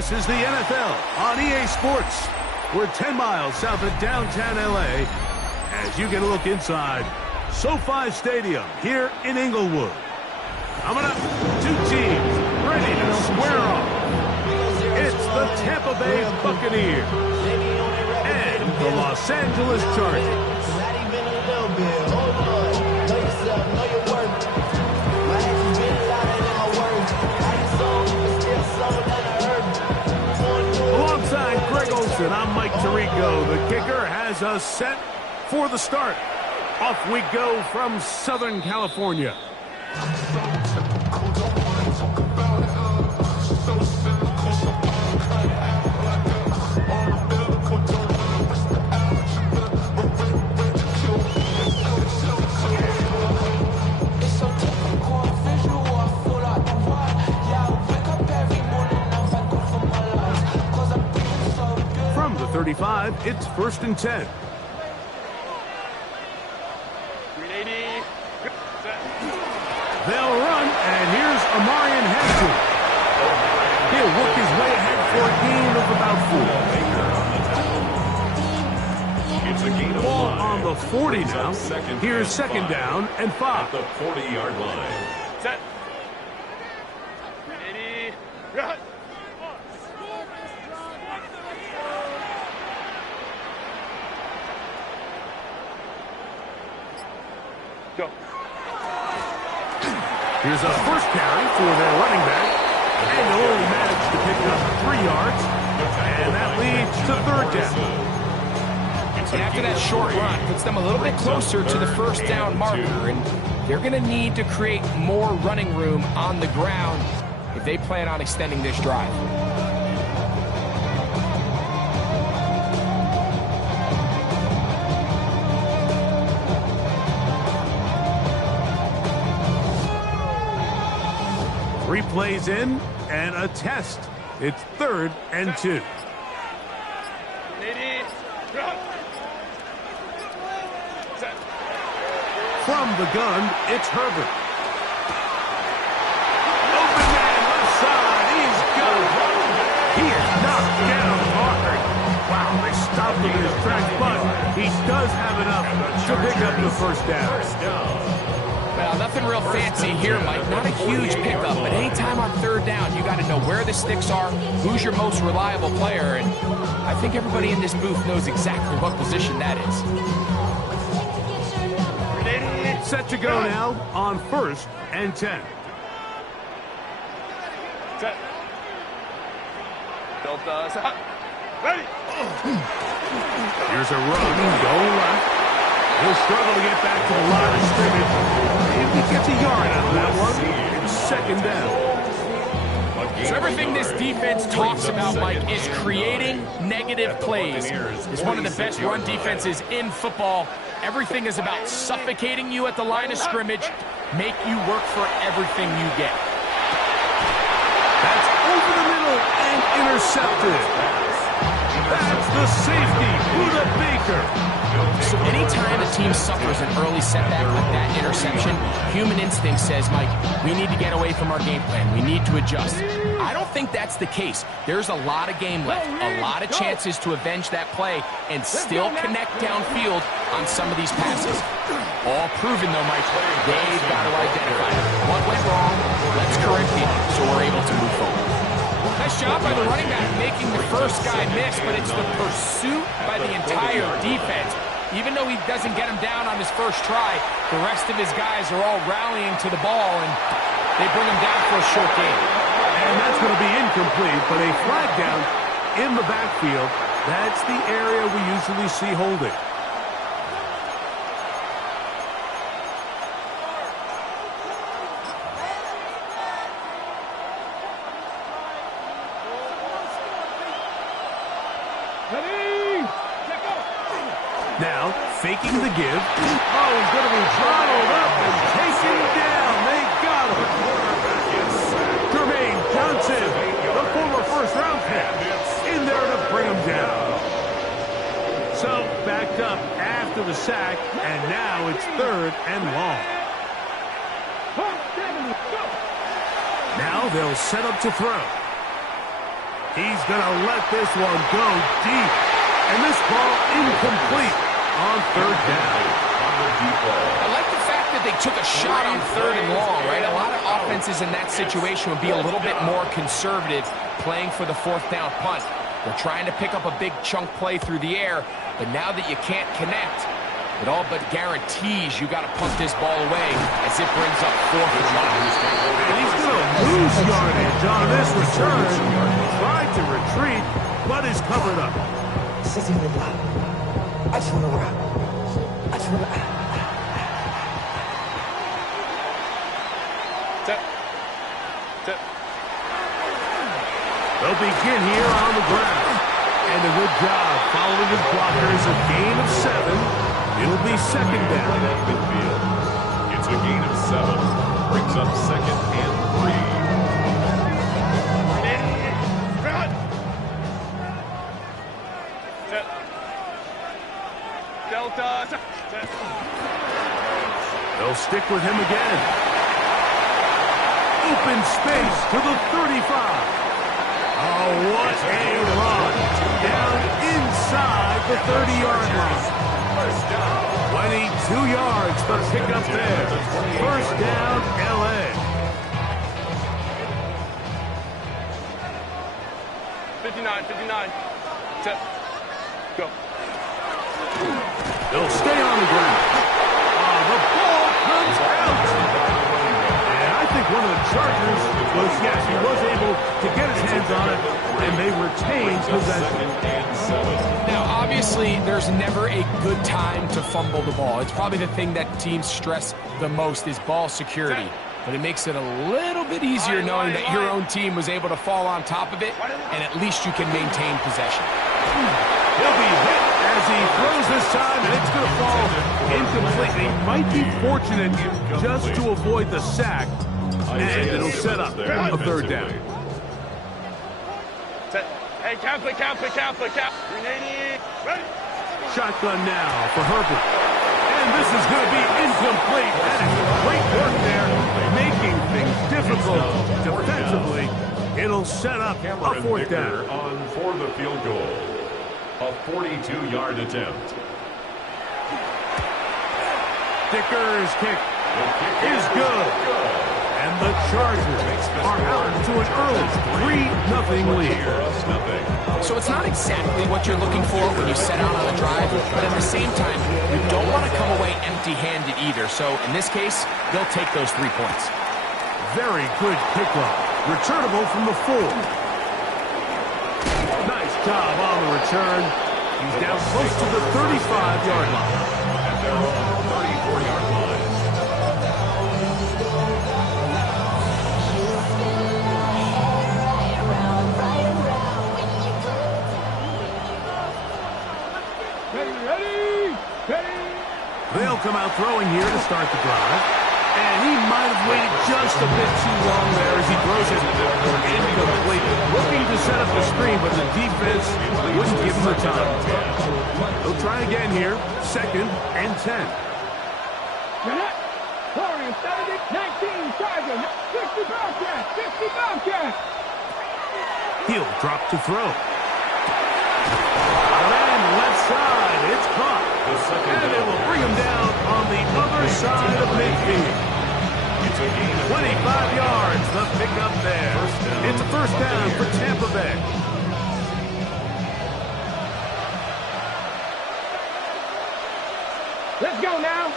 This is the NFL on EA Sports. We're 10 miles south of downtown LA as you get a look inside SoFi Stadium here in Inglewood. Coming up, two teams ready to square off. It's the Tampa Bay Buccaneers and the Los Angeles Chargers. Alongside Greg Olsen, I'm Mike Tirico. The kicker has us set for the start. Off we go from Southern California. From the 35, it's 1st and 10. They'll run, and here's Amarian Henson. He'll work his way ahead for a gain of about 4. It's a gain of ball on the 40 now. Here's 2nd down and 5. At the 40-yard line. Set. Ready. Run. Go. Here's a first carry for their running back, and they'll only manage to pick up 3 yards, and that leads to 3rd down. And after that short run, puts them a little bit closer to the 1st down marker, and they're going to need to create more running room on the ground if they plan on extending this drive. Three plays in and a test. It's 3rd and 2. From the gun, it's Herbert. Open man left side. He's gone. He is knocked down hard. Wow, they stopped him in his tracks, but he does have enough to pick up the 1st down. Well, nothing real fancy here, Mike. Not a huge pickup, but anytime on 3rd down, you got to know where the sticks are, who's your most reliable player, and I think everybody in this booth knows exactly what position that is. Set to go now on 1st and 10. Set. Delta. Ready. Here's a run. Go left. He'll struggle to get back to the line of scrimmage. If he gets a yard out of that one, it's 2nd down. So everything this defense talks about, Mike, is creating negative plays. It's one of the best run defenses in football. Everything is about suffocating you at the line of scrimmage, make you work for everything you get. That's over the middle and intercepted. That's the safety, Buda Baker. So anytime a team suffers an early setback like that interception, human instinct says, Mike, we need to get away from our game plan. We need to adjust. I don't think that's the case. There's a lot of game left, a lot of chances to avenge that play and still connect downfield on some of these passes. All proven, though, Mike, they've got to identify what went wrong, let's correct it so we're able to move forward. Nice job by the running back making the first guy miss, but it's the pursuit by the entire defense. Even though he doesn't get him down on his first try, the rest of his guys are all rallying to the ball, and they bring him down for a short gain. And that's going to be incomplete, but a flag down in the backfield, that's the area we usually see holding. Now, faking the give. Oh, he's going to be throttled up and taken down. They got him. Jermaine Johnson, the former first-round pick, in there to bring him down. So, backed up after the sack, and now it's 3rd and long. Now they'll set up to throw. He's going to let this one go deep. And this ball incomplete on third down. I like the fact that they took a shot on third and long, right? A lot of offenses in that situation would be a little bit more conservative playing for the fourth down punt. They're trying to pick up a big chunk play through the air, but now that you can't connect, it all but guarantees you got to punt this ball away as it brings up fourth and long. And he's going to lose yardage on this return. Tried to retreat, but is covered up. I just want to rock. I just want to... They'll begin here on the ground. And a good job following his blockers. A gain of 7. It'll be second down. Midfield. It's a gain of 7. Brings up second and 3. They'll stick with him again. Open space to the 35. Oh, what a run. Down inside the 30-yard line. 22 yards for pickup there. First down, L.A. 59. Set. Go. They'll stay on the ground. The ball comes out. And I think one of the Chargers was, yes, he was able to get his hands on it, and they retained possession. Now, obviously, there's never a good time to fumble the ball. It's probably the thing that teams stress the most is ball security. But it makes it a little bit easier knowing that your own team was able to fall on top of it, and at least you can maintain possession. He'll be hit as he throws this time, and it's going to fall incomplete. He might be fortunate just to avoid the sack, and it'll set up a third down. Hey, count. Ready? Shotgun now for Herbert. And this is going to be incomplete. That is great work there, making things difficult defensively. It'll set up a fourth down. On for the field goal. A 42-yard attempt. Dicker's kick is good. And the Chargers are out to an early 3-0 lead. So it's not exactly what you're looking for when you set out on a drive, but at the same time, you don't want to come away empty-handed either. So in this case, they'll take those 3 points. Very good kickoff. Returnable from the 4. Nice job on the return. He's down close to the 35-yard line. And they're on the 34-yard line. They'll come out throwing here to start the drive. And he might have waited just a bit too long there as he throws it incomplete. Looking to set up the screen, but the defense wouldn't give him the time. They'll try again here. Second and 10. 19, Chargers, 60 Bobcats. He'll drop to throw. And left side, it's caught. And it will bring him down on the other side of midfield. 25 yards, the pickup there. It's a first down for Tampa Bay. Let's go now.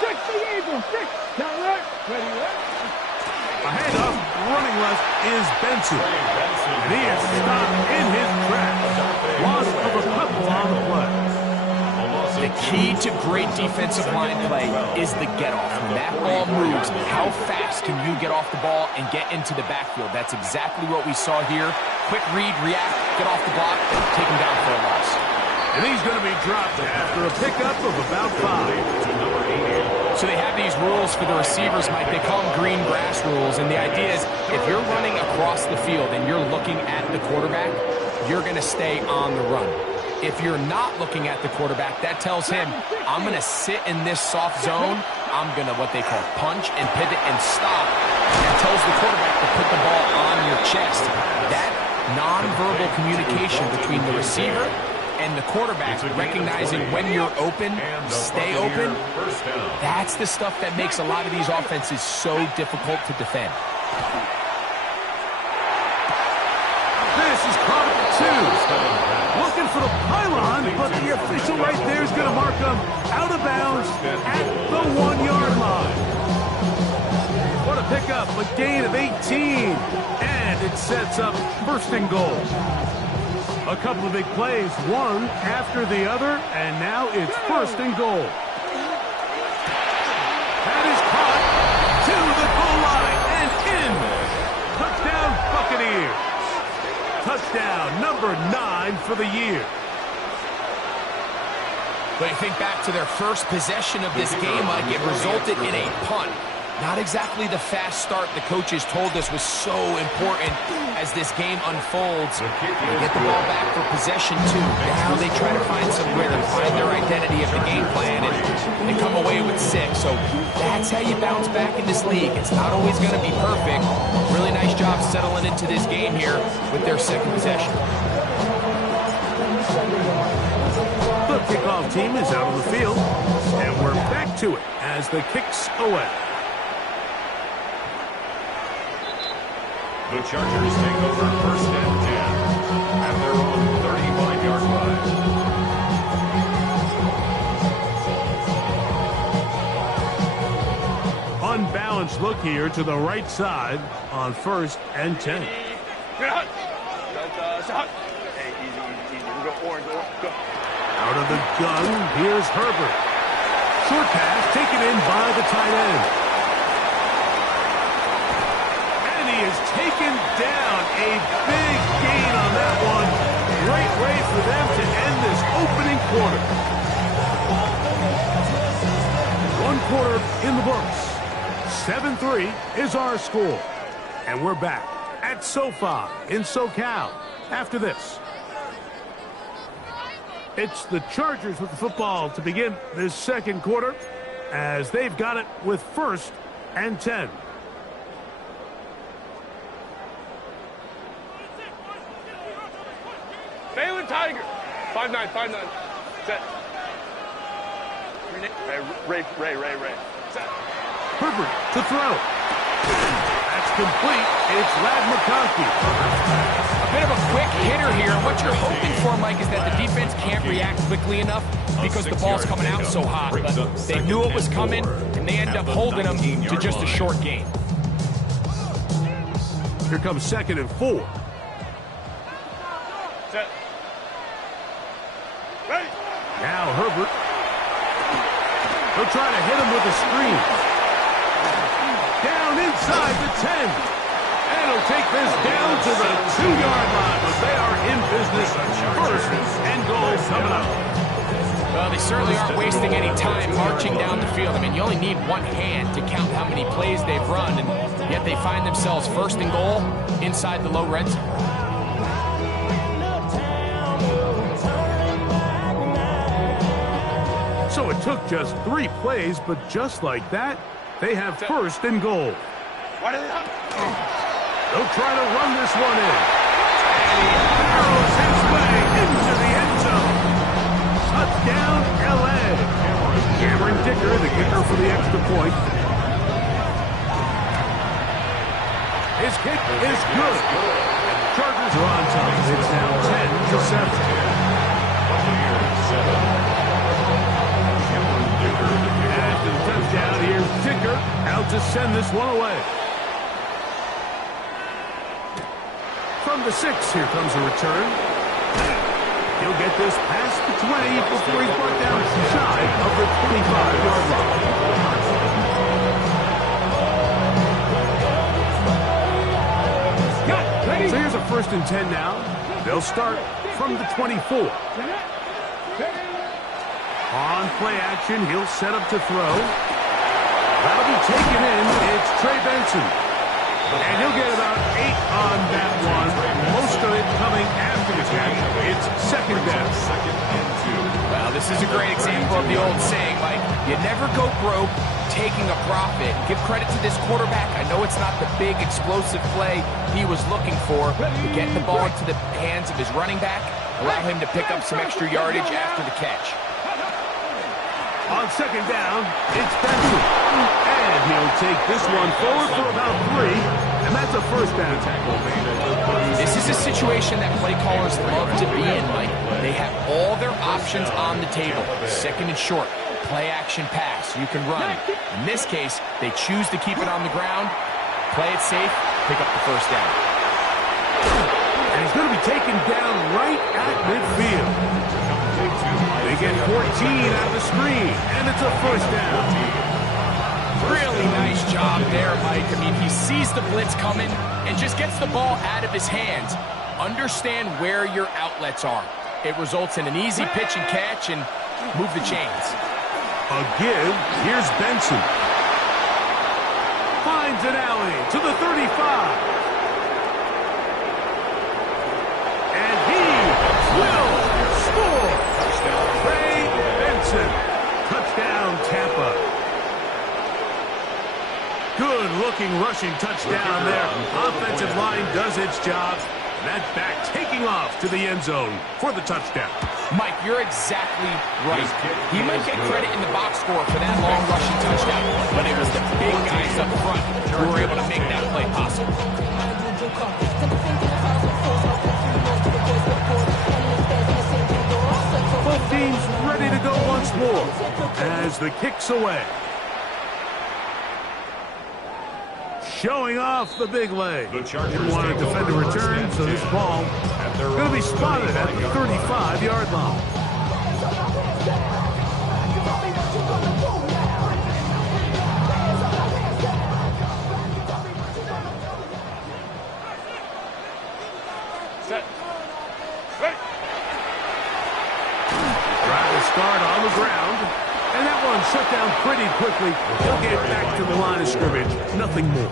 60 Eagles, 6. Now look. Ready. A handoff, running left is Benson. And he is stopped in his tracks. Loss of a couple on the play. The key to great defensive line play is the get-off. When that ball moves, how fast can you get off the ball and get into the backfield? That's exactly what we saw here. Quick read, react, get off the block, take him down for a loss. And he's going to be dropped after a pickup of about 5. So they have these rules for the receivers, Mike. They call them green grass rules. And the idea is if you're running across the field and you're looking at the quarterback, you're going to stay on the run. If you're not looking at the quarterback, that tells him, I'm going to sit in this soft zone. I'm going to what they call punch and pivot and stop. That tells the quarterback to put the ball on your chest. That nonverbal communication between the receiver and the quarterback, recognizing when you're open, stay open. That's the stuff that makes a lot of these offenses so difficult to defend. This is caught at the 2. Looking for the pylon, but the official right there is going to mark him out of bounds at the 1-yard line. What a pickup, a gain of 18. And it sets up first and goal. A couple of big plays, one after the other, and now it's first and goal. That is caught to the goal line and in. Touchdown, Buccaneers. Touchdown number 9 for the year. But you think back to their first possession of this game, Mike, it resulted in a punt. Not exactly the fast start the coaches told us was so important as this game unfolds. They get the ball back for possession 2. Now they try to find somewhere to find their identity of the game plan, and they come away with 6. So that's how you bounce back in this league. It's not always going to be perfect. Really nice job settling into this game here with their second possession. The kickoff team is out on the field, and we're back to it as the kicks away. The Chargers take over first and 10 at their own 35-yard line. Unbalanced look here to the right side on first and 10. Hey, easy. We go orange. Go. Out of the gun, here's Herbert. Short pass taken in by the tight end. And he is taken down. A big gain on that one. Great way for them to end this opening quarter. 1 quarter in the books. 7-3 is our score. And we're back at SoFi in SoCal after this. It's the Chargers with the football to begin this second quarter as they've got it with first and 10. Balin Tiger. 5-9. Set. Ray. Set. Herbert to throw. That's complete. It's Ladd McConkey. A bit of a quick hitter here. What you're hoping for, Mike, is that the defense can't react quickly enough because the ball's coming out so hot. But they knew it was coming, and they end up holding them to just a short gain. Here comes 2nd and 4. Set. Ready. Now Herbert. They'll try to hit him with a screen. Down inside the 10. And he'll take this down to the 2-yard line. But they are in business. First and goal coming up. Well, they certainly aren't wasting any time marching down the field. I mean, you only need one hand to count how many plays they've run, and yet they find themselves first and goal inside the low red zone. So it took just 3 plays, but just like that, they have first and goal. They'll try to run this one in. And he arrows his way into the end zone. Touchdown, L.A. Cameron Dicker, the kicker for the extra point. His kick is good. Chargers are on top. It's now 10-7. After the touchdown, here's Dicker out to send this one away. From the 6, here comes a return. He'll get this past the 20 before he's brought down shy of the 25-yard line. So here's a first and 10 now. They'll start from the 24. On play action, he'll set up to throw. That'll be taken in. It's Trey Benson. And he'll get about 8 on that one. Most of it coming after the catch. It's second down. Well, this is a great example of the old saying, Mike, you never go broke taking a profit. Give credit to this quarterback. I know it's not the big explosive play he was looking for, but getting the ball into the hands of his running back, allow him to pick up some extra yardage after the catch. On second down, it's Benson. And he'll take this one forward for about 3, and that's a first down. This is a situation that play callers love to be in, Mike. They have all their options on the table. Second and short, play action pass, you can run. In this case, they choose to keep it on the ground, play it safe, pick up the first down. And he's going to be taken down right at midfield. They get 14 out of the screen, and it's a first down. Really nice job there, Mike. I mean, he sees the blitz coming and just gets the ball out of his hands. Understand where your outlets are. It results in an easy pitch and catch and move the chains. A give. Here's Benson. Finds an alley to the 35. And he will score. Ray Benson. Touchdown, Tampa. Good-looking rushing touchdown there. Offensive line does its job. That back taking off to the end zone for the touchdown. Mike, you're exactly right. He might get credit in the box score for that long rushing touchdown, but it was the big guys up front who were able to make that play possible. Both teams ready to go once more as the kick's away. Showing off the big leg. Didn't want to defend a return, so this ball going to be spotted at the 35-yard line. Set. Ready. Try to start on the ground. And that one shut down pretty quickly. He'll get back to the line of scrimmage. Nothing more.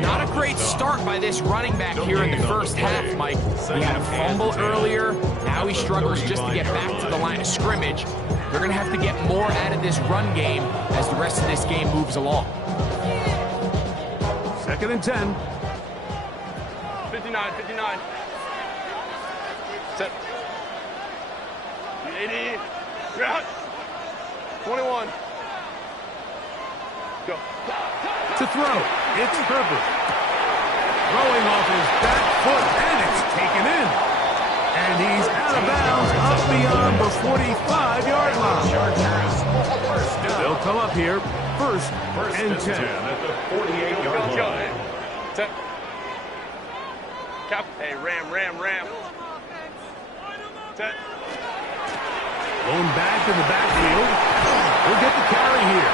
Not a great start by this running back here in the first half, Mike. He had a fumble earlier. Now he struggles just to get back to the line of scrimmage. They're going to have to get more out of this run game as the rest of this game moves along. 2nd and 10. 59, 59. Set. 80. You're out. 21. Go. To throw, it's Herbert. Throwing off his back foot, and it's taken in. And he's out of bounds up beyond the 45-yard line. They'll come up here, first and 10. At the 48-yard line. Set. Cap. Hey, ram. Set. Going back in the backfield. We'll get the carry here.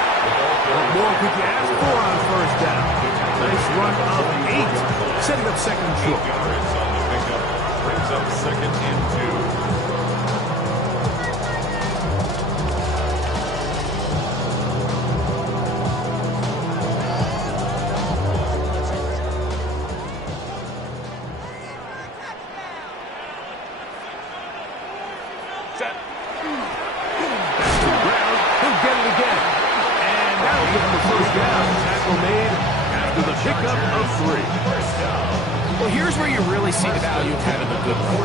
What more could you ask for on first down? Nice run of 8. Setting up second and short. Yards on the pickup. Brings up 2nd and 2. Set. Back to the ground. He'll get it again. And that'll give him the first down. Tackle made after the pickup of 3. Well, here's where you really see the value of having a good run.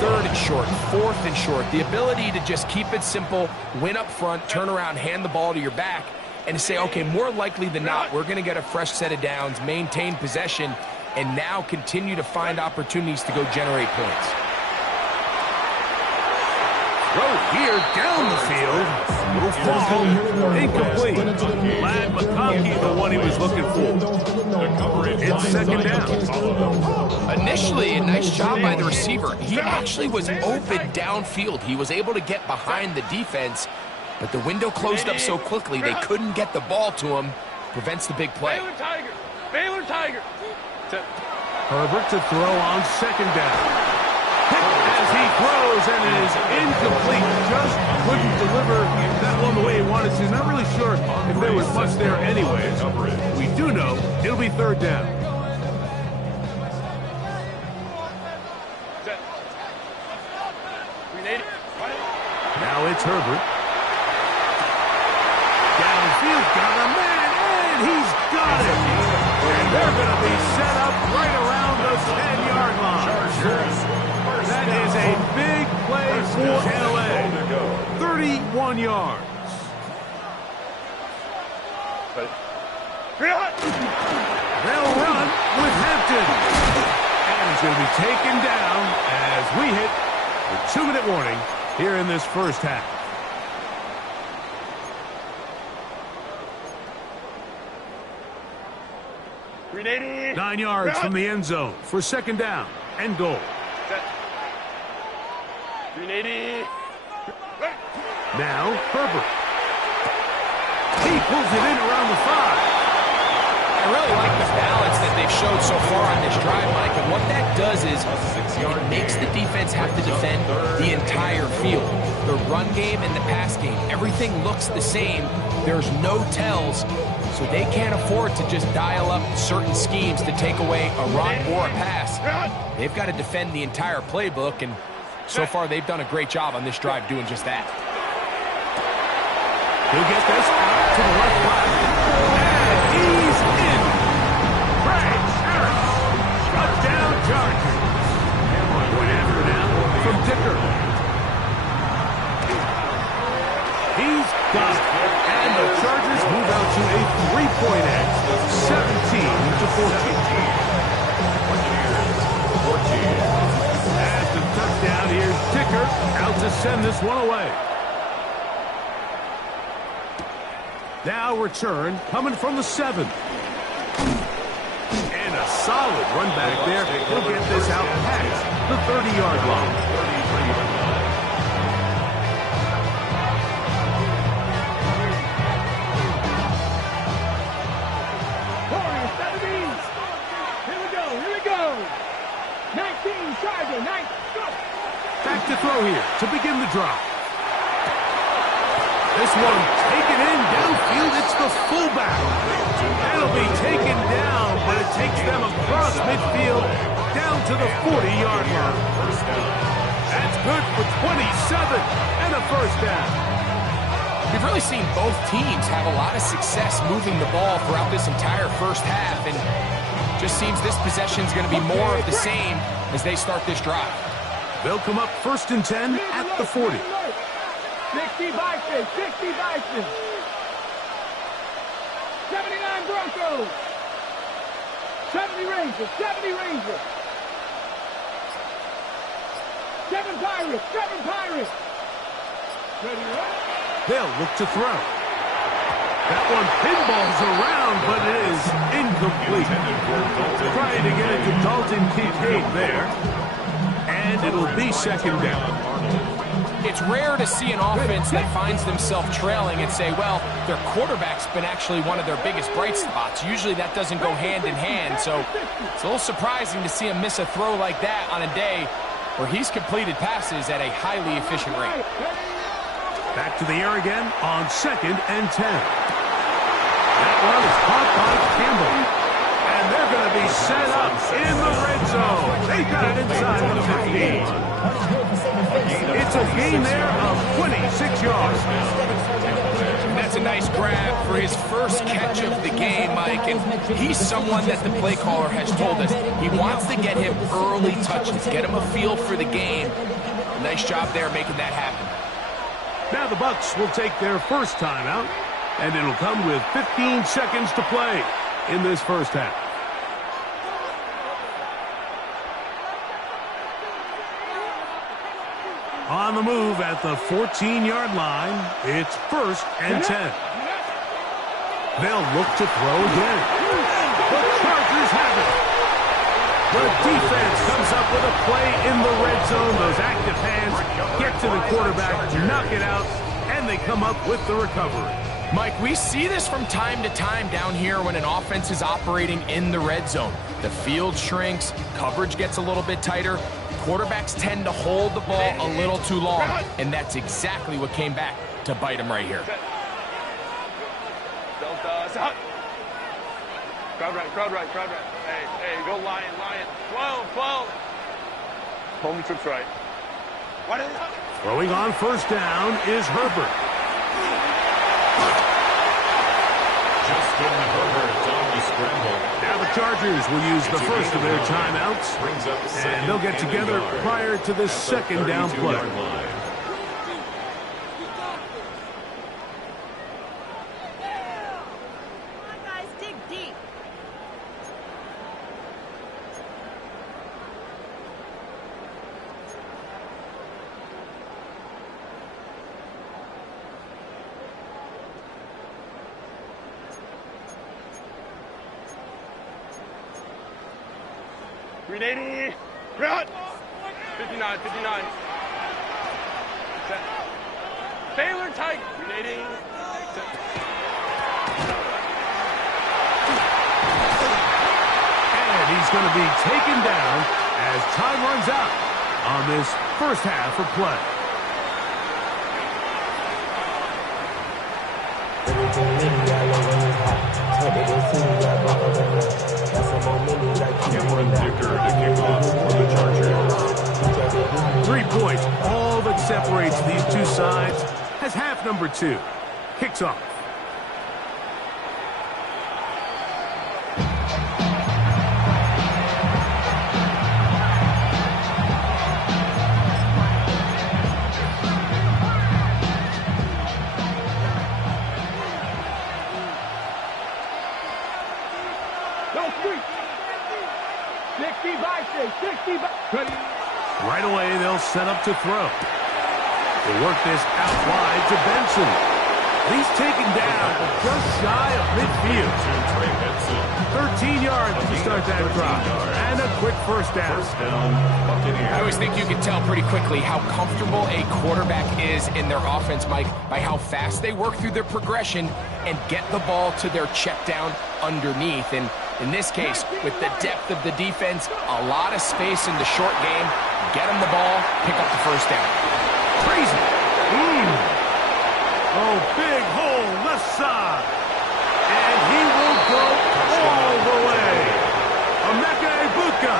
3rd and short, 4th and short. The ability to just keep it simple, win up front, turn around, hand the ball to your back, and to say, okay, more likely than not, we're going to get a fresh set of downs, maintain possession, and now continue to find opportunities to go generate points. Throw here down the field. Little fall. Incomplete. Glad McConkey, the one he was looking for. It's 2nd down. Initially, a nice job by the receiver. He actually was open downfield. He was able to get behind the defense, but the window closed up so quickly they couldn't get the ball to him. Prevents the big play. Baylor Tiger. Set. Herbert to throw on 2nd down. As he throws, and it is incomplete. Just couldn't deliver that one the way he wanted to. Not really sure if there was much there anyways. We do know it'll be 3rd down. Set. 380. Now it's Herbert. downfield, got a man, and he's got it. And they're going to be set up right around the 10-yard line. That is a big play for LA. 31 yards. They'll run with Hampton. And he's going to be taken down as we hit the 2-minute warning here in this first half. Grenade. 9 yards from the end zone for second down and goal. Grenade. Now Herbert. He pulls it in around the 5. I really like the balance that they've showed so far on this drive, Mike, and what that does is it makes the defense have to defend the entire field. The run game and the pass game, everything looks the same. There's no tells, so they can't afford to just dial up certain schemes to take away a run or a pass. They've got to defend the entire playbook, and so far they've done a great job on this drive doing just that. He'll get this out to the left flat. And he's in. Craig Harris. Touchdown Chargers. Point after now from Dicker. He's got it. And the Chargers move out to a 3-point edge. 17-14. At the touchdown, here's Dicker out to send this one away. Now return coming from the 7. And a solid run back there. He'll get this out past the 30-yard line. Here we go. 19, Charger, 9, go. Back to throw here to begin the drive. This one taken in downfield. It's the fullback. That'll be taken down, but it takes them across midfield down to the 40-yard line. That's good for 27 and a first down. We've really seen both teams have a lot of success moving the ball throughout this entire first half, and just seems this possession is going to be more of the same as they start this drive. They'll come up 1st and 10 at the 40. 60 Vikings, 60 Vikings. 79 Broncos. 70 Rangers, 70 Rangers. 7 Pirates, 7 Pirates. Ready to run? They'll look to throw. That one pinballs around, but it is incomplete. Trying to get it to Dalton Kincaid there. And it'll be second down. It's rare to see an offense that finds themselves trailing and say, well, their quarterback's been actually one of their biggest bright spots. Usually that doesn't go hand in hand, so it's a little surprising to see him miss a throw like that on a day where he's completed passes at a highly efficient rate. Back to the air again on 2nd and 10. That one is caught by Campbell. And they're going to be set up in the red zone. They got it inside the 15. It's a gain there of 26 yards. That's a nice grab for his first catch of the game, Mike. And he's someone that the play caller has told us he wants to get him early touches, get him a feel for the game. Nice job there making that happen. Now the Bucs will take their first timeout, and it'll come with 15 seconds to play in this first half. On the move at the 14-yard line, it's 1st and 10. They'll look to throw again. The Chargers have it. The defense comes up with a play in the red zone. Those active hands get to the quarterback, knock it out, and they come up with the recovery. Mike, we see this from time to time down here when an offense is operating in the red zone. The field shrinks, coverage gets a little bit tighter. Quarterbacks tend to hold the ball a little too long, and that's exactly what came back to bite him right here. Crowd right. Hey, go Lion. 12. Home trips right. Throwing on first down is Herbert. Now the Chargers will use the first of their timeouts, and they'll get together prior to the second down play. $380. Run. 59, 59. Set. Taylor tight. $380. And he's going to be taken down as time runs out on this first half of play. Cameron Dicker to kick off for the Chargers. 3 points, all that separates these two sides, has half number 2. Kicks off. Right away, they'll set up to throw. They work this out wide to Benson. He's taken down just shy of midfield. 13 yards to start that drive. And a quick first down. I always think you can tell pretty quickly how comfortable a quarterback is in their offense, Mike, by how fast they work through their progression and get the ball to their check down underneath. And in this case, with the depth of the defense, a lot of space in the short game, get them the ball, pick up the first down. Crazy. Oh, big hole left side. And he will go all the way. Emeka Egbuka.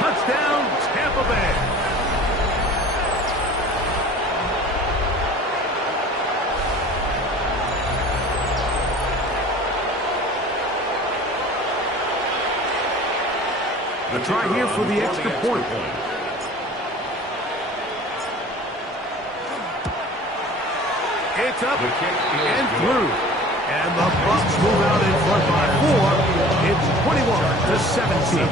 Touchdown, Tampa Bay. The try here for the extra point. It's up and through. And the Bucs move out in front by 4. It's 21-17.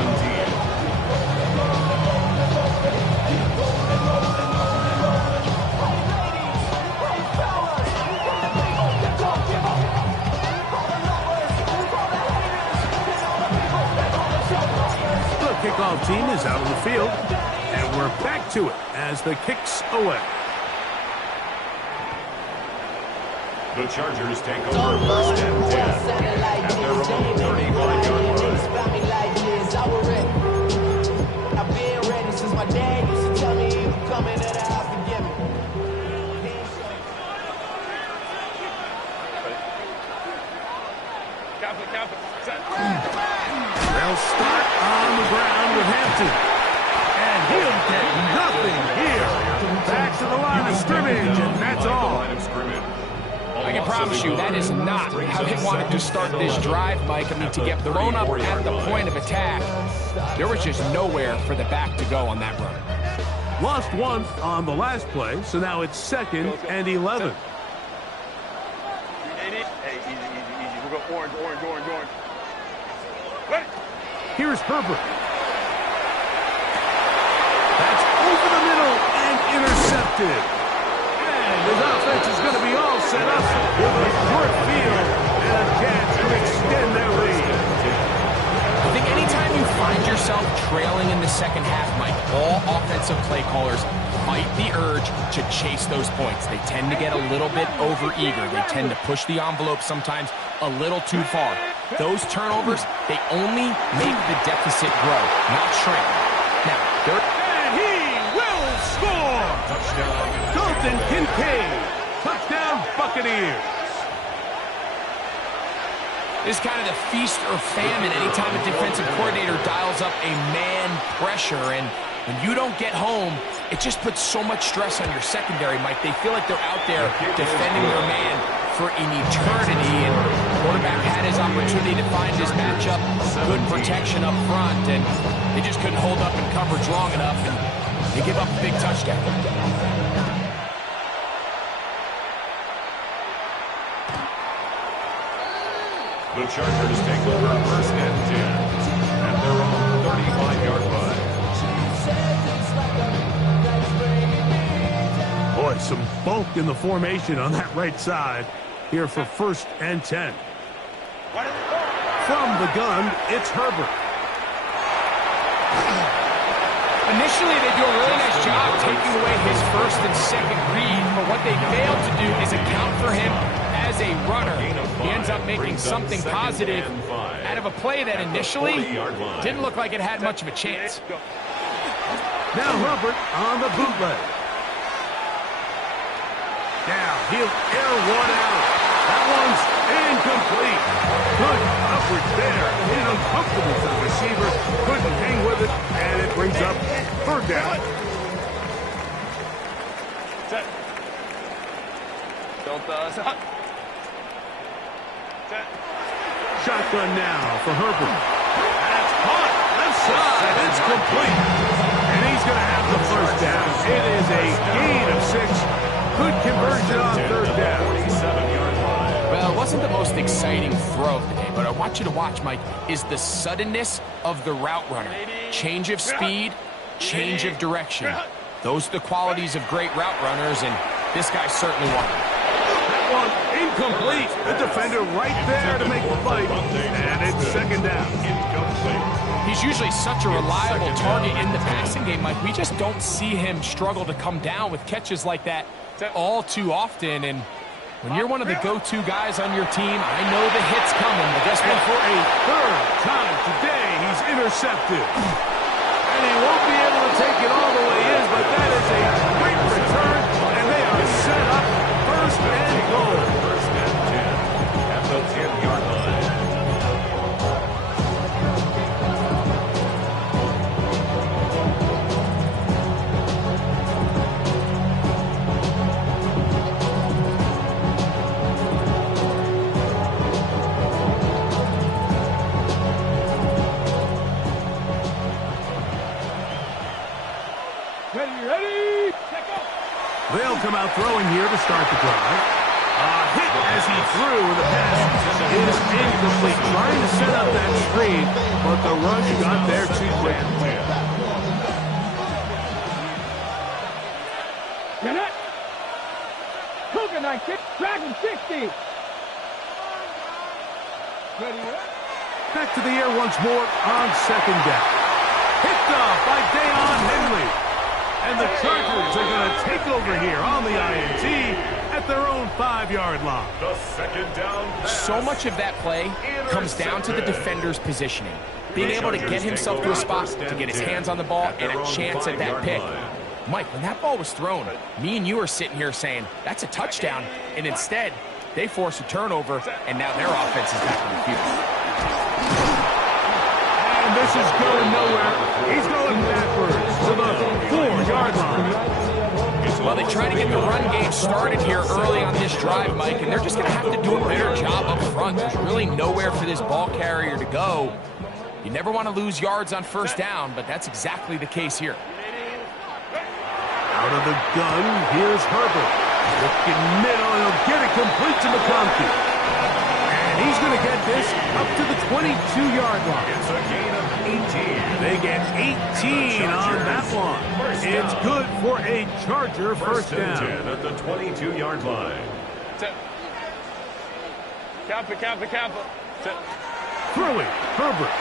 The kickoff team is out on the field, and we're back to it as the kick's away. The Chargers take over first and 10 at their own 35-yard line. I've been ready since my dad used to tell me he would come into the house to give me. They'll start on the ground with Hampton. And he'll get nothing here. Back to the line of scrimmage, and that's all. I can promise you that is not how they wanted to start this drive, Mike. I mean, to get thrown up at the point of attack, there was just nowhere for the back to go on that run. Lost 1 on the last play, so now it's 2nd and 11. Hey, easy. We'll go orange. Ready? Here's Herbert. That's over the middle and intercepted. And his offense is going to be all set up with a short field and a chance to extend their lead. I think anytime you find yourself trailing in the second half, Mike, all offensive play callers fight the urge to chase those points. They tend to get a little bit overeager. They tend to push the envelope sometimes a little too far. Those turnovers, they only make the deficit grow, not shrink. Now, and he will score! Touchdown. Dalton Kincaid. Touchdown, Buccaneers. This is kind of the feast or famine anytime a defensive coordinator dials up a man pressure. And when you don't get home, it just puts so much stress on your secondary, Mike. They feel like they're out there defending their man for an eternity, and the quarterback had his opportunity to find his matchup, good protection up front, and they just couldn't hold up in coverage long enough, and they give up a big touchdown. The Chargers take over first and 10 at their own 35-yard line. Boy, some bulk in the formation on that right side here for first and 10. From the gun, it's Herbert. Initially, they do a really nice job taking away his first and second read, but what they failed to do is account for him as a runner. He ends up making something positive out of a play that initially didn't look like it had much of a chance. Now Herbert on the bootleg. Now he'll air one out. That one's incomplete. Good coverage there. It's uncomfortable for the receiver. Couldn't hang with it, and it brings up third down. Shotgun now for Herbert. That's caught. Left side. It's complete. And he's going to have the first down. It is a gain of 6. Good conversion on third down. Well, it wasn't the most exciting throw of the day, but I want you to watch, Mike, is the suddenness of the route runner. Change of speed, change of direction. Those are the qualities of great route runners, and this guy certainly one of them. That one incomplete. The defender right there to make the fight, and it's second down. He's usually such a reliable target in the passing game, Mike. We just don't see him struggle to come down with catches like that all too often, and when you're one of the go-to guys on your team, I know the hit's coming, but guess what? And for a third time today, he's intercepted. And he won't be able to take it all the way in, but that is a great return, and they are set up first and goal. First and 10 at the 10-yard line. They'll come out throwing here to start the drive. Hit as he threw. The pass is incomplete. Trying to set up that screen, but the rush got there too quick. Get it. Cougar 19. Dragon 60. Ready, Back to the air once more on second down. Picked off by Deion Henley. And the Chargers are going to take over here on the INT at their own 5-yard line. The second down pass. So much of that play comes down to the defender's positioning. Being able to get himself to a spot, to get his hands on the ball, and a chance at that pick. Mike, when that ball was thrown, me and you are sitting here saying, that's a touchdown, and instead, they force a turnover, and now their offense is back on the field. And this is going nowhere. He's going backwards to the 4-yard line. Well, they try to get the run game started here early on this drive, Mike, and they're just going to have to do a better job up front. There's really nowhere for this ball carrier to go. You never want to lose yards on first down, but that's exactly the case here. Out of the gun, here's Herbert. Looking middle, he'll get it complete to McConkey. And he's going to get this up to the 22-yard line. It's a gain of 18. They get 18 on that one. It's good for a Charger first down. 10 at the 22-yard line. Kappa. Throwing, Herbert.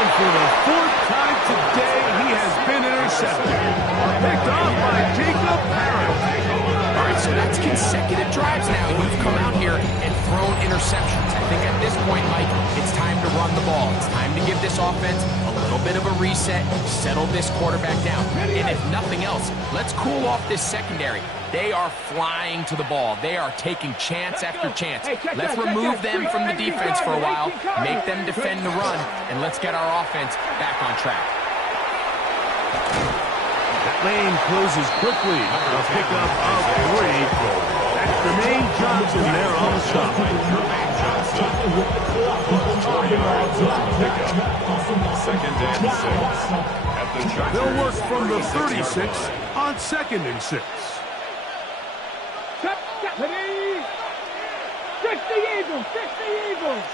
And for the 4th time today, he has been intercepted. Picked off by Jacob Harris. All right, so that's consecutive drives now. You've come out here and thrown interceptions. I think at this point, Mike, it's time to run the ball. It's time to give this offense a little bit of a reset, settle this quarterback down. And if nothing else, let's cool off this secondary. They are flying to the ball. They are taking chance after chance. Let's remove them from the defense for a while, make them defend the run, and let's get our offense back on track. That lane closes quickly. A pickup of 3. That Jermaine Johnson there on the stop. Jermaine Johnson. 4 yards on the pickup. 2nd and 6. At the Chargers. They'll work from the 36 on 2nd and 6. Ready? Fix the Eagles! Fix the Eagles!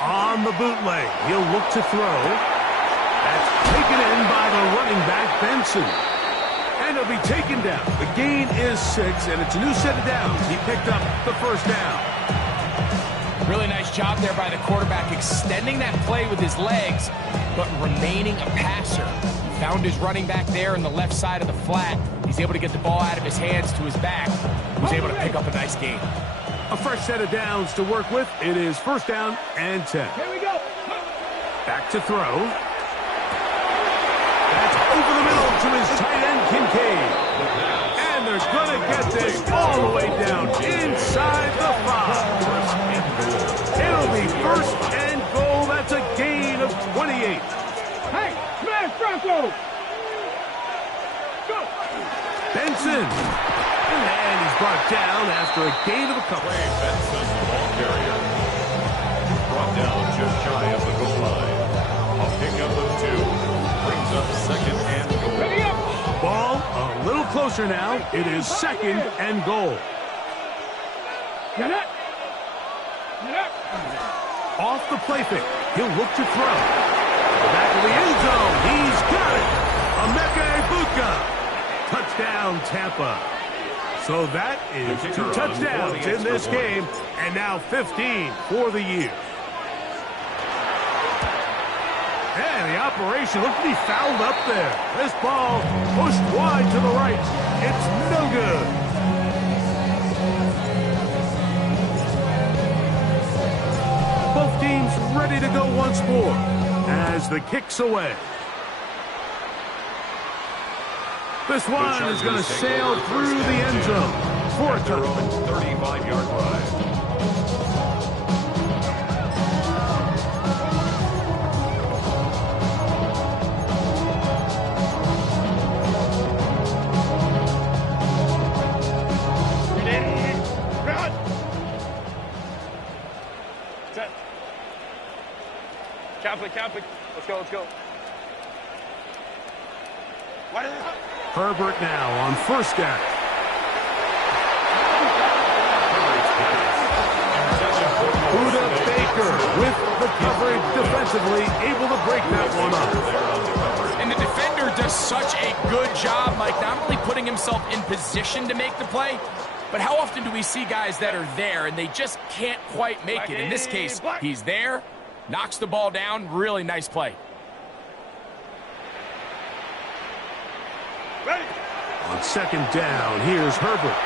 On the bootleg, he'll look to throw. That's taken in by the running back, Benson. And he'll be taken down. The gain is 6, and it's a new set of downs. He picked up the first down. Really nice job there by the quarterback, extending that play with his legs, but remaining a passer. He found his running back there in the left side of the flat. He's able to get the ball out of his hands to his back. He was able to pick up a nice gain. A fresh set of downs to work with. It is 1st down and 10. Here we go! Back to throw. That's over the middle to his tight end, Kincaid. And they're going to get this all the way down inside the 5. It'll be 1st and goal. That's a gain of 28. Hey, smash Bronco! Go! Benson. And he's brought down after a gain of a couple. Benson, the ball carrier. Brought down just shy of the goal line. A pickup of 2. Brings up 2nd and goal. Ready up! Ball a little closer now. It is 2nd and goal. Get up! Get up! Off the play fake. He'll look to throw. Back of the end zone. He's got it. Emeka Egbuka. Touchdown, Tampa. So that is 2 touchdowns in this game, and now 15 for the year. And the operation looked to be fouled up there. This ball pushed wide to the right. It's no good. Both teams ready to go once more as the kick's away. This one is going to sail through the end zone for a touchdown. 35-yard line. Cap it. Let's go. What is it? Herbert now on 1st down. Buda Baker with the coverage defensively, able to break that one up. And the defender does such a good job, Mike, not only putting himself in position to make the play, but how often do we see guys that are there and they just can't quite make it? In this case, he's there, knocks the ball down, really nice play. Ready? On 2nd down, here's Herbert.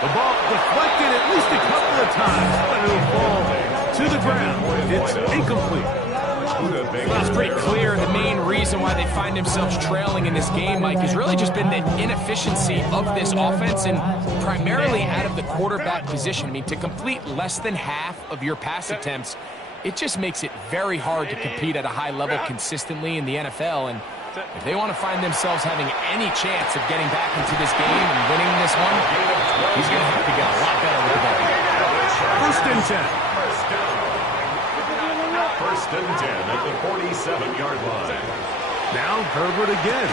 The ball deflected at least a couple of times, but it'll fall to the ground. It's incomplete. Well, it's pretty clear the main reason why they find themselves trailing in this game, Mike, has really just been the inefficiency of this offense and primarily out of the quarterback position. I mean, to complete less than half of your pass attempts, it just makes it very hard to compete at a high level consistently in the NFL. And if they want to find themselves having any chance of getting back into this game and winning this one, he's going to have to get a lot better with the ball. 1st and 10. 1st and 10 at the 47-yard line. Now Herbert again.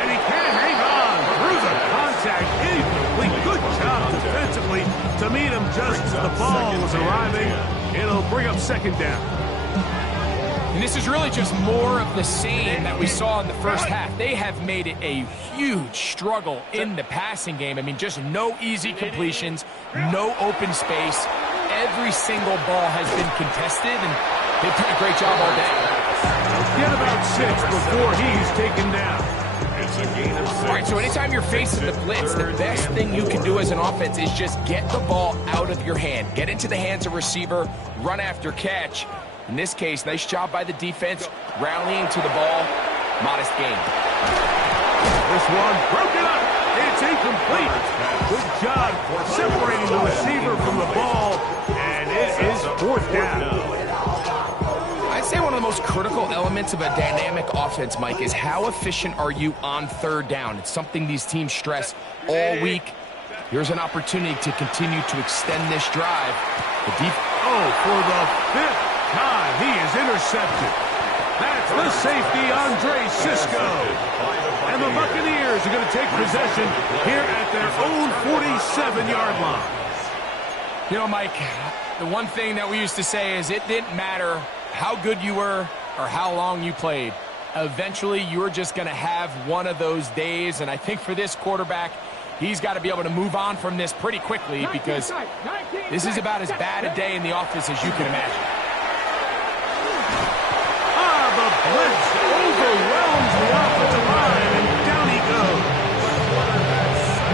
And he can't hang on through the contact. Incomplete. Good job defensively to meet him just as the ball was arriving. It'll bring up 2nd down. And this is really just more of the same that we saw in the first half. They have made it a huge struggle in the passing game. I mean, just no easy completions, no open space. Every single ball has been contested, and they've done a great job all day. Get about 6 before he's taken down. It's a gain of 6. All right, so anytime you're facing the blitz, the best thing you can do as an offense is just get the ball out of your hand. Get into the hands of receiver, run after catch. In this case, nice job by the defense, rallying to the ball. Modest gain. This one broken up. It's incomplete. Good job separating the receiver from the ball, and it is 4th down. I'd say one of the most critical elements of a dynamic offense, Mike, is how efficient are you on 3rd down. It's something these teams stress all week. Here's an opportunity to continue to extend this drive. Oh, for the 5th time, he is intercepted. That's the safety, Andre Cisco. And the Buccaneers are going to take possession here at their own 47-yard line. You know, Mike, the one thing that we used to say is it didn't matter how good you were or how long you played. Eventually, you're just going to have one of those days, and I think for this quarterback, he's got to be able to move on from this pretty quickly because this is about as bad a day in the office as you can imagine. The blitz overwhelms the offensive line, and down he goes.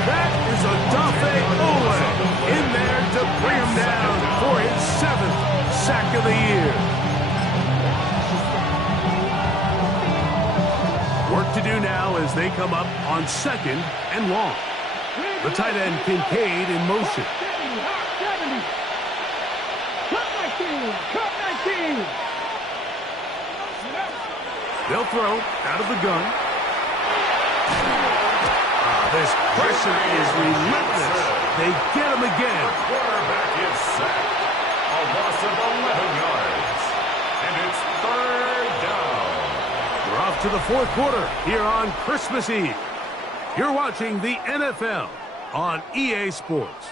That is a Dafe Owe in there to bring him down for his 7th sack of the year. Work to do now as they come up on 2nd and long. The tight end Kincaid in motion. Cut 19. They'll throw out of the gun. This pressure is relentless. They get him again. The quarterback is sacked. A loss of 11 yards. And it's 3rd down. We're off to the 4th quarter here on Christmas Eve. You're watching the NFL on EA Sports.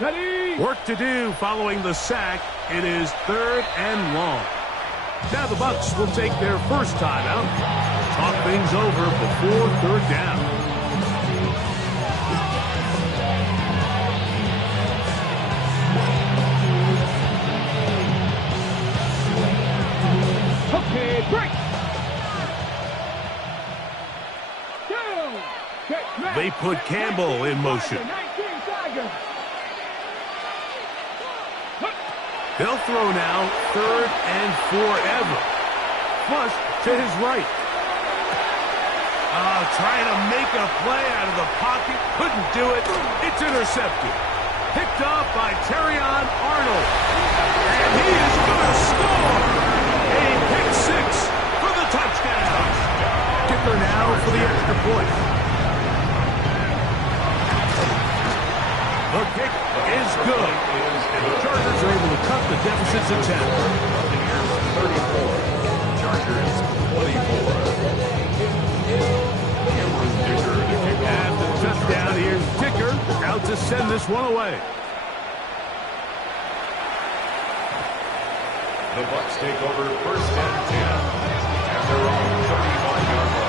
Ready? Work to do following the sack. It is 3rd and long. Now the Bucs will take their first timeout. Talk things over before 3rd down. Okay, break. Down. They put Campbell in motion. 19 Tigers. They'll throw now 3rd and forever. Flush to his right. Trying to make a play out of the pocket. Couldn't do it. It's intercepted. Picked up by Terrion Arnold. And he is going to score. A pick 6 for the touchdown. Kicker now for the extra point. The kick is good. And the Chargers are able to cut the deficit to 10. Buccaneers 34. Chargers 24. After the touchdown, here's Dicker out to send this one away. The Bucs take over 1st and 10 at their own 35-yard line.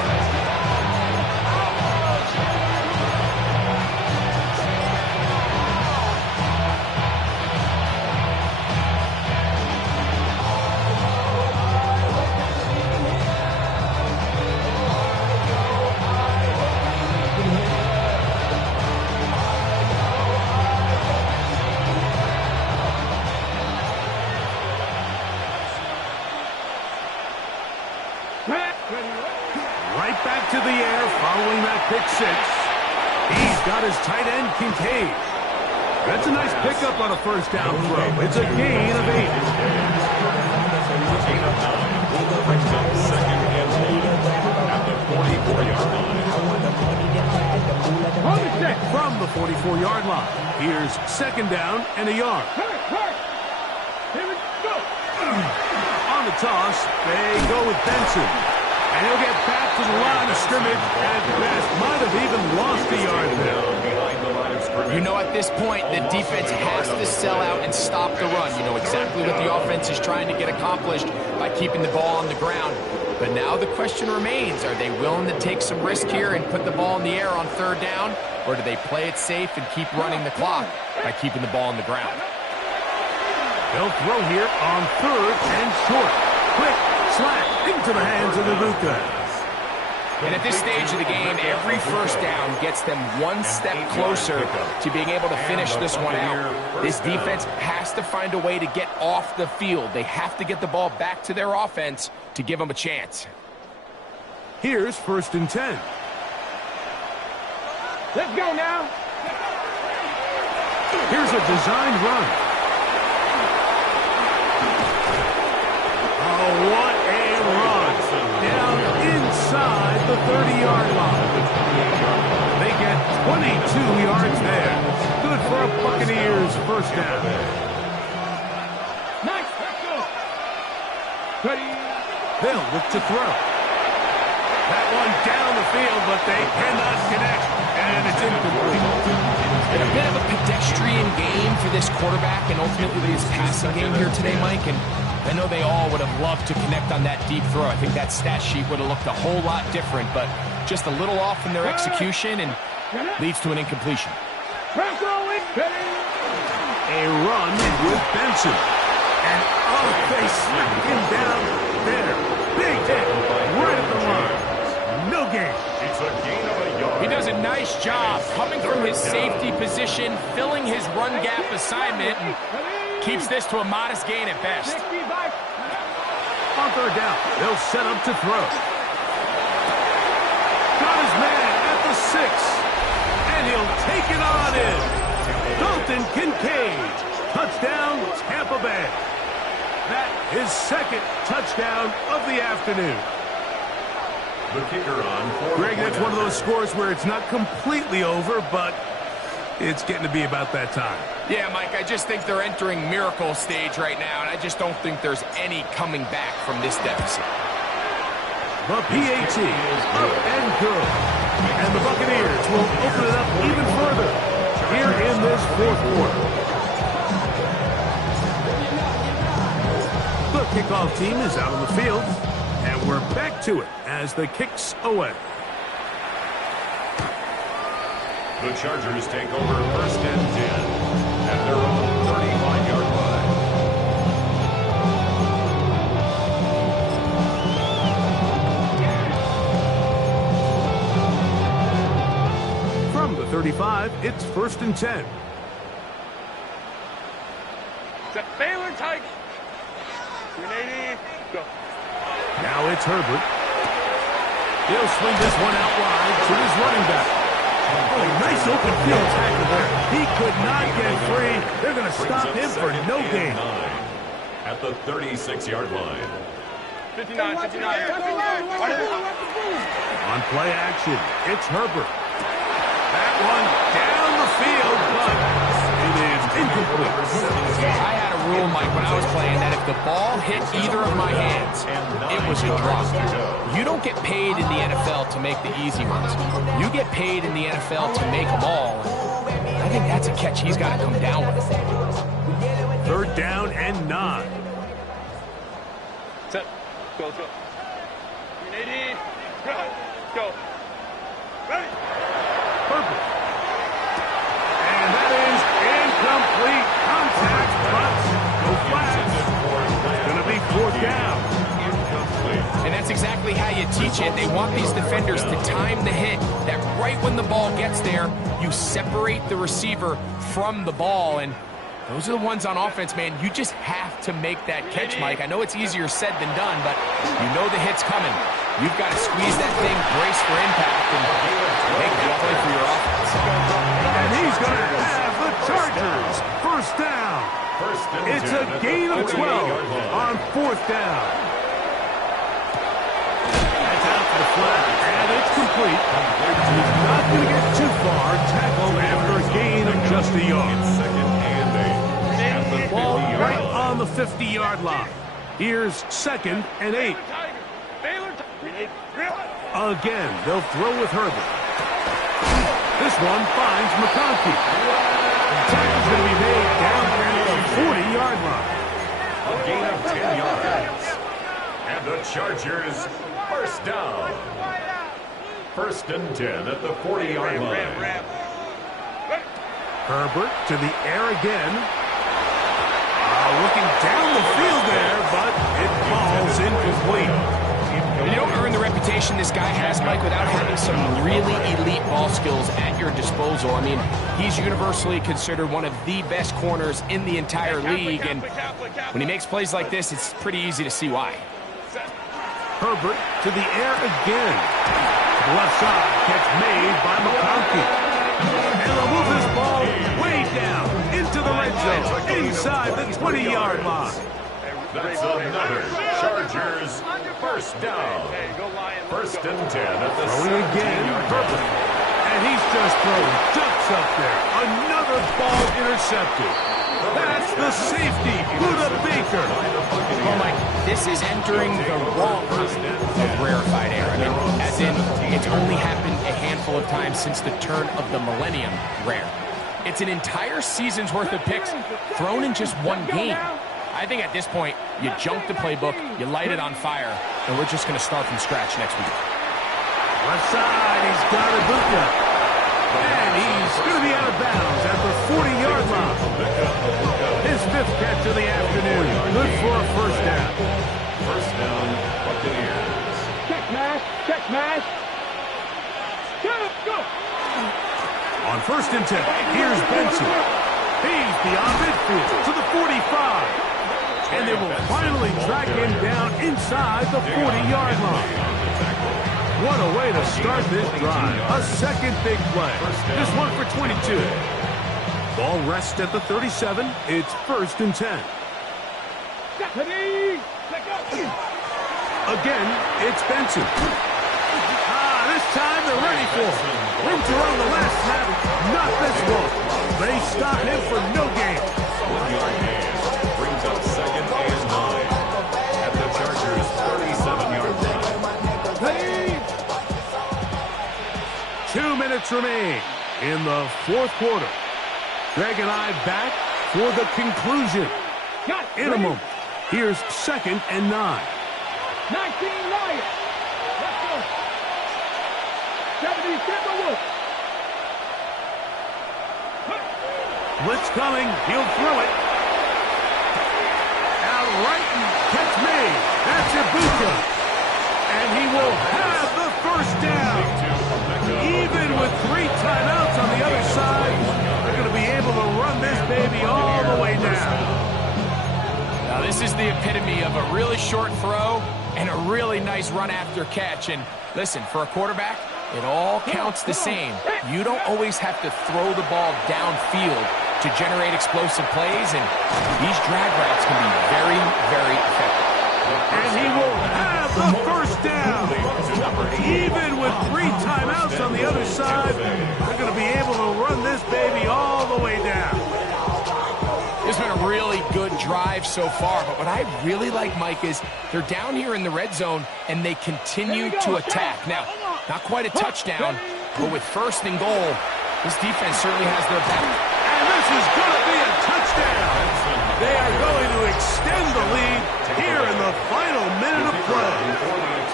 Right back to the air following that pick 6. He's got his tight end, Kincaid. That's a nice pickup on a first down throw. It's a gain of 8. Gain of 9. Brings up 2nd and 10 at the 44-yard line. From the 44-yard line, here's 2nd down and a yard. Here we go. On the toss, they go with Benson. And he'll get back to the line of scrimmage at best. Might have even lost a yard there. Behind the line of scrimmage. You know, at this point, the defense has to sell out and stop the run. You know exactly what the offense is trying to get accomplished by keeping the ball on the ground. But now the question remains, are they willing to take some risk here and put the ball in the air on 3rd down? Or do they play it safe and keep running the clock by keeping the ball on the ground? They'll throw here on 3rd and short. Quick slap into the hands of Ibuka. And at this stage of the game, every first down gets them one step closer to being able to finish this one out. This defense has to find a way to get off the field. They have to get the ball back to their offense to give them a chance. Here's 1st and 10. Let's go now. Here's a designed run. Oh, what a run. Down inside the 30-yard line. They get 22 yards there. Good for a Buccaneers first down. Nice. Let's go. Ready. They'll look to throw. That one down the field, but they cannot connect, and it's incomplete. And a bit of a pedestrian game for this quarterback and ultimately his passing game here today, Mike. And I know they all would have loved to connect on that deep throw. I think that stat sheet would have looked a whole lot different, but just a little off in their execution and leads to an incompletion. A run with Benson. And they smack him down there. Big hit right at the line. No gain. It's a gain of a yard. He does a nice job coming from his safety position, filling his run gap assignment, and keeps this to a modest gain at best. On third down, they'll set up to throw. Got his man at the 6, and he'll take it on in. Dalton Kincaid, touchdown Tampa Bay. That is second touchdown of the afternoon. The kicker on. Greg, that's one of those scores where it's not completely over, but it's getting to be about that time. Yeah, Mike, I just think they're entering miracle stage right now, and I just don't think there's any coming back from this deficit. The PAT is up and good. And the Buccaneers will open it up even further here in this fourth quarter. The kickoff team is out on the field, and we're back to it as the kick's away. The Chargers take over first and 10 at their own 35-yard line. From the 35, it's first and 10. Set Baylor Tigers. 380. Go. Now it's Herbert. He'll swing this one out wide to his running back. Oh, nice open field tackle there. He could not get free. They're going to stop him for no gain. At the 36-yard line. 59. On play action, it's Herbert. That one down the field, but it is incomplete. I had a rule, Mike, when I was playing that if the ball hit either of my hands, it was a drop. You don't get paid in the NFL to make the easy ones. You get paid in the NFL to make them all. I think that's a catch he's got to come down with. Third down and 9. Set. Go, let's go. 380. Go. Ready. Herbert. And that is incomplete contact, but no flags. It's going to be fourth down. And that's exactly how you teach it. They want these defenders to time the hit, that right when the ball gets there, you separate the receiver from the ball. And those are the ones on offense, man. You just have to make that catch, Mike. I know it's easier said than done, but you know the hit's coming. You've got to squeeze that thing, brace for impact, and make that play for your offense. And he's going to have the Chargers first down. It's a gain of 12 on fourth down. That's out for the flat, and it's complete. He's not going to get too far. Tackled after a gain of just a yard. Ball right on the 50-yard line. Here's second and 8. Again, they'll throw with Herbert. This one finds McConkey. Tackle's going to be made down at the 40-yard line. A gain of 10 yards. And the Chargers first down. First and 10 at the 40-yard line. Herbert to the air again. Looking down the field there, but it falls incomplete. You don't earn the reputation this guy has, Mike, without having some really elite ball skills at your disposal. I mean, he's universally considered one of the best corners in the entire league, and when he makes plays like this, it's pretty easy to see why. Herbert to the air again. To the left side, catch made by McConkey. And they'll move this ball way down into the red zone, inside the 20-yard line. That's another Chargers first down. First and 10 at the Throwing again, Herbert. And he's just throwing ducks up there. Another ball intercepted. That's the safety, Buda Baker. Well, Mike, this is entering the wrong kind of rarefied air. I mean, as in, it's only happened a handful of times since the turn of the millennium rare. It's an entire season's worth of picks thrown in just one game. I think at this point, you junk the playbook, you light it on fire, and we're just going to start from scratch next week. Left side, he's got Ibuka. And he's going to be out of bounds at the 40-yard line. His fifth catch of the afternoon. Good for a first down. First down, Buccaneers. Check smash. Check smash. Go. On first and 10, here's Benson. He's beyond midfield to the 45. And they will finally track him down inside the 40-yard line. What a way to start this drive. A second big play. This one for 22. Ball rests at the 37. It's first and 10. Again, it's Benson. This time they're ready for him. Room to run the last snap. Not this one. They stop him for no gain. 1-yard gain. Brings up second and 9 at the Chargers' 37-yard line. 2 minutes remain in the fourth quarter. Greg and I back for the conclusion. In a moment, here's second and 9. 19 Lions. Let's go. 70 Timberwolves. Blitz coming. He'll throw it. Out right and catch me. That's Ibuka. And he will have the first down. Even with 3 timeouts on the other side, they're going to be able to run this baby all the way down. Now, this is the epitome of a really short throw and a really nice run after catch. And listen, for a quarterback, it all counts the same. You don't always have to throw the ball downfield to generate explosive plays, and these drag routes can be very, very effective. And he will have the first down. Even with 3 timeouts on the other side, they're going to be able to run this baby all the way down. This has been a really good drive so far, but what I really like, Mike, is they're down here in the red zone, and they continue to attack. Now, not quite a touchdown, but with first and goal, this defense certainly has their back. And this is going to be a touchdown. They are going to extend the lead here in the final minute of play.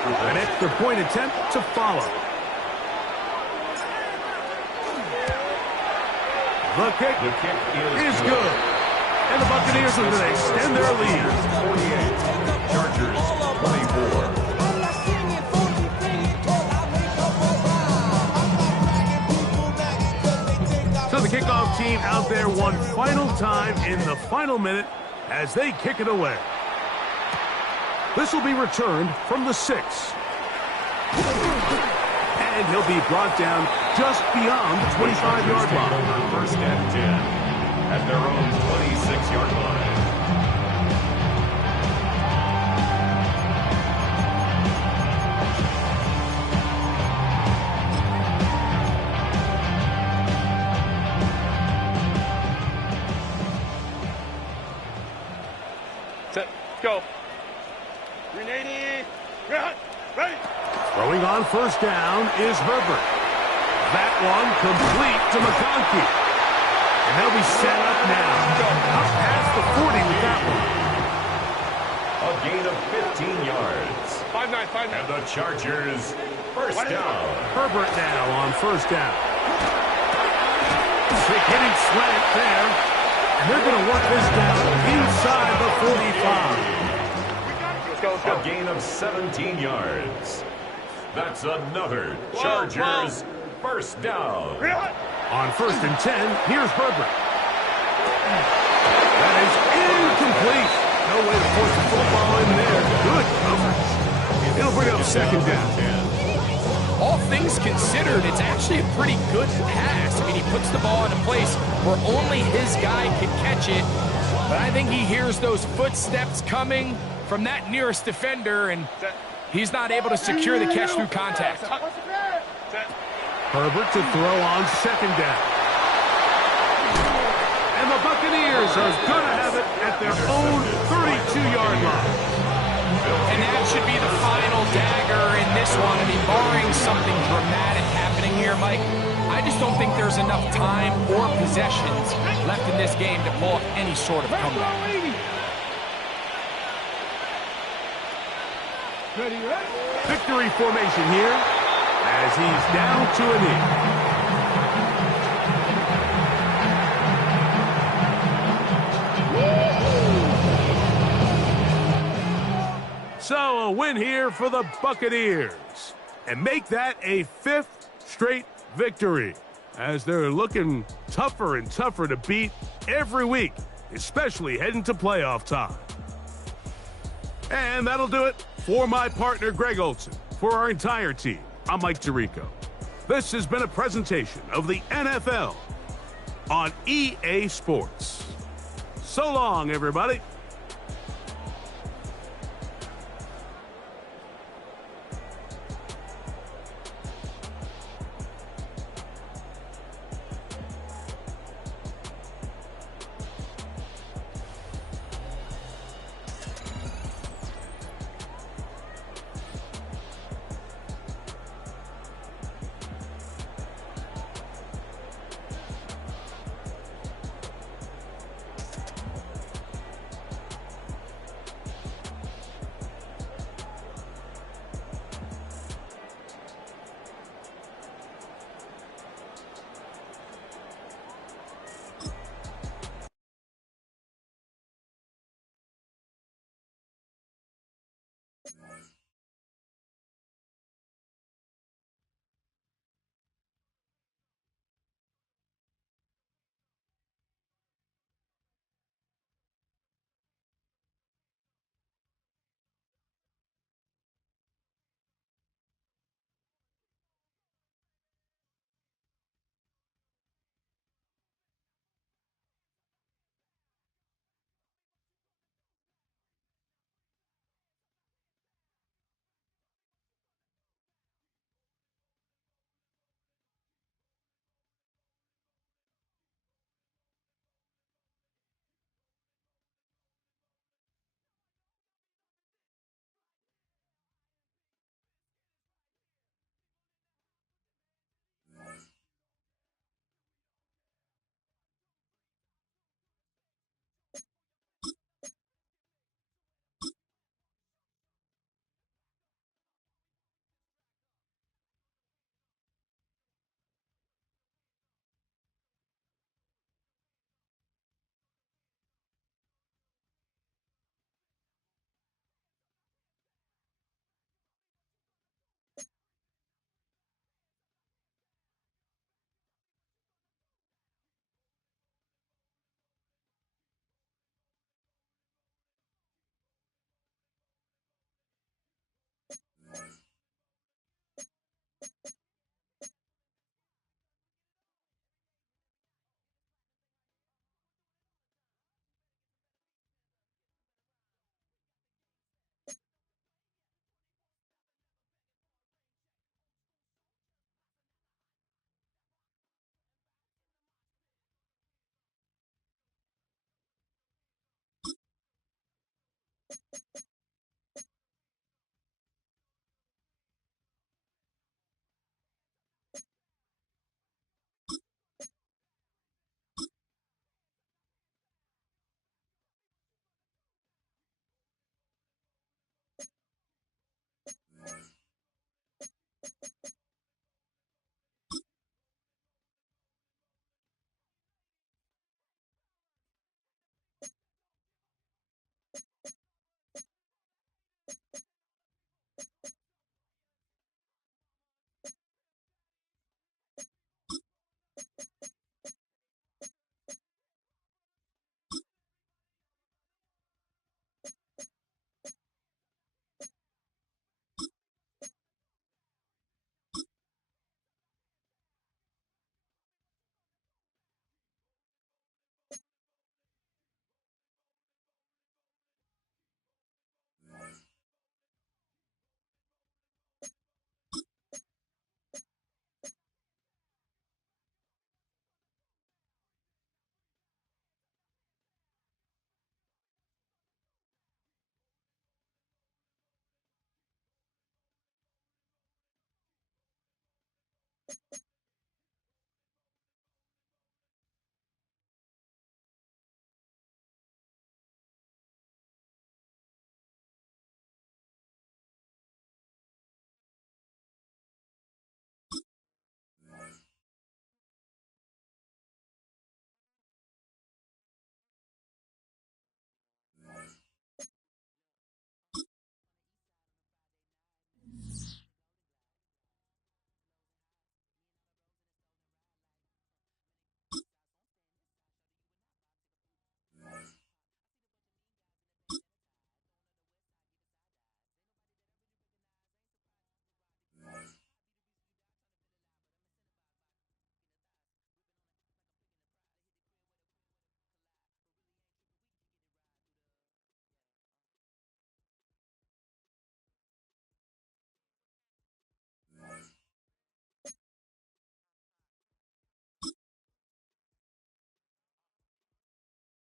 An extra point attempt to follow. The kick is good. And the Buccaneers are going to extend their lead. 48. Chargers 24. So the kickoff team out there one final time in the final minute as they kick it away. This will be returned from the 6. And he'll be brought down just beyond the 25-yard line. First and 10 at their own 26-yard line. Set. Go. 380. Ready. Throwing on first down is Herbert. That one complete to McConkey. And they'll be set up now. Up past the 40 with that one. A gain of 15 yards. 5-9. And the Chargers first down. Herbert now on first down. Quick hitting slant there. And they're going to work this down inside the 45. Let's go. A gain of 17 yards. That's another Chargers first down. On first and 10, here's Herbert. That is incomplete. No way to force the football in there. Good coverage. It'll bring up second down. All things considered, it's actually a pretty good pass. I mean, he puts the ball in a place where only his guy can catch it. But I think he hears those footsteps coming from that nearest defender, and he's not able to secure the catch through contact. Herbert to throw on second down. And the Buccaneers are going to have it at their own 32-yard line. And that should be the final dagger in this one. I mean, barring something dramatic happening here, Mike, I just don't think there's enough time or possessions left in this game to pull off any sort of comeback. Victory formation here as he's down to a knee. So a win here for the Buccaneers, and make that a 5th straight victory, as they're looking tougher and tougher to beat every week, especially heading to playoff time. And that'll do it for my partner Greg Olson. For our entire team, I'm Mike Tirico. This has been a presentation of the NFL on EA Sports. So long, everybody.